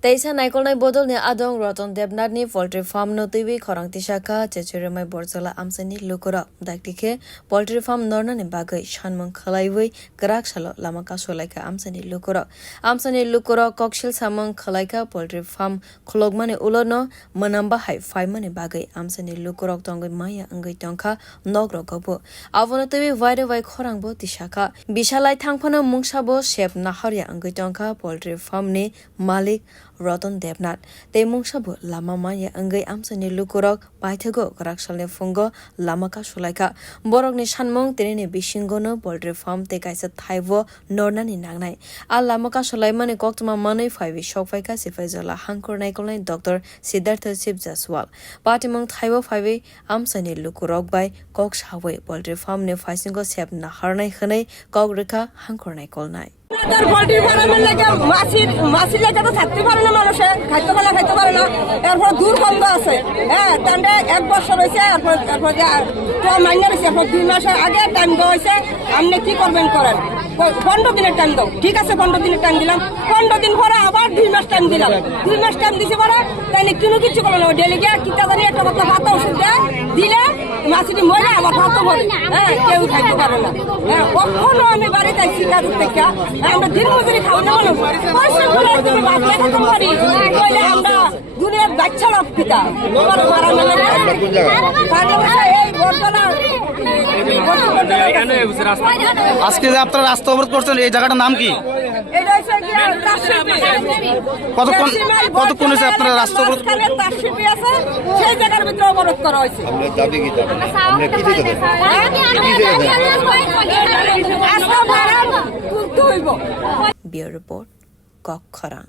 Taisa Nikolai Bodol ne Adong Roton Debnat ni Poultry Farm no TV Khorang tisakha Chechuremai Borzala amchai lokurok Daktike Poultry Farm norna ni bagwi shanmung khalaiwi Grak shalo lamaka solaika amchai lokurok kokshil samung khalaika Poultry Farm khologmani ulono manamba hai 5 mani bagwi amchai lokurok tongoi maya angai tongkha nogro gobo Avono TV wide wai Khorang bo tisakha Bishalai thangphana mungsabo shep naharya angai tongkha Poultry Farm ni Malik Roton Debnat, Te Mungsabu, Lama Maya, Angay Amsani Lukurok, Baitago, Grakshale Fungo, Lamaka Shulaika, Borok ni Shanmong, Terene Bishingono, Poultry Farm, Te Kaisa Taivo, Norna ni Nangnai, Al Lamaka Shulaimani Koktuma Money, 5 Shokfaika, Sifazola, Hankor Nikolai, Dr. Siddhartha Sibjaswal, Partimong Taivo 5 Amsani Lukurok by Koks Hawe, Poultry Farm ne Faisingo Sep Naharnai Hane, Kogrika, Hankor Nikolai. তার poultry ফার্মের লাগে মাছি লাগে তো থাকতে পারে না মানুষে খাইতে পারে না এরপর দুর্গন্ধ আছে হ্যাঁ তাহলে 1 বছর হয়েছে এরপর তো মাইনে রয়েছে এরপর 2 মাসের আগে টাইম দেওয়া হয়েছে আপনি কি করবেন করেন 15 দিনের টাইম দাও ঠিক আছে 15 দিনের টাইম দিলাম 15 দিন পরে আবার 2 মাস টাইম দিলাম 2 মাস টাইম দিছি পরে তাই কোনো কিছু করলো না ডেলিগে কিটা জানি একটা কথা ভাত ওষুধ দেয় দিলে মাছিটি মরে আবার ভাত ভরে হ্যাঁ কেউ খাইতে পারে না হ্যাঁ কখনো আমি বাড়িতে আইছি কাজ থেকে আমরা দিন মজুরি খাওয়া না মানুষ পয়সা করে তুমি ভাত লাগাতে পারি কইলে আমরা দুনিয়ার বাচ্চা লাভ পিতা বড় মারা মেলে এই বর্তমানে আজকে যে আপনারা রাস্তা অবরোধ করছেন এই জায়গাটার নাম কি কতক্ষণ হয়েছে আপনারা রাস্তা অবরোধ সেই জায়গার ভিতরে অবরোধ করা হয়েছে Bureau Report, Khorang.